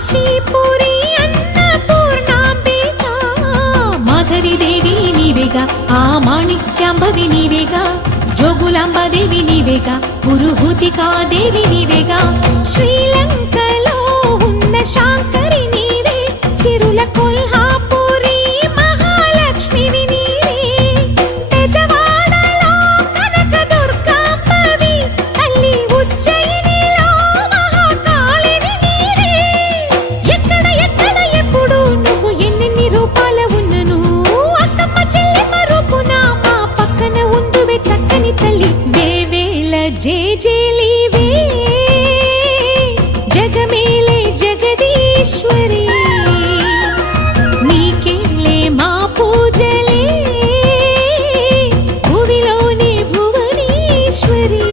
కాశీపురి అన్నపూర్ణాంబిక మాధవి దేవి నీవేగా ఆ మాణిక్యాంబవి నీవేగా జోగులాంబదేవి నీవేగా పురుహూతికా దేవి నీవేగా శ్రీలంకలో ఉన్న శాంకరి నీవే సిరుల కొల్హాపురి మహాలక్ష్మివి నీవే బెజవాడలో కనక దుర్గాంబవి తల్లి ఉజ్జయినిలో మహాకాళివి నీవే ఎక్కడ ఎక్కడ ఎప్పుడు నువ్వు ఎన్నెన్ని రూపాల ఉన్నను అక్కమ్మ చెల్లెమ్మ రూపున మా పక్కన ఉందువే చక్కని తల్లి వేవేల జేజేలివే జగమేలే జగదీశ్వరి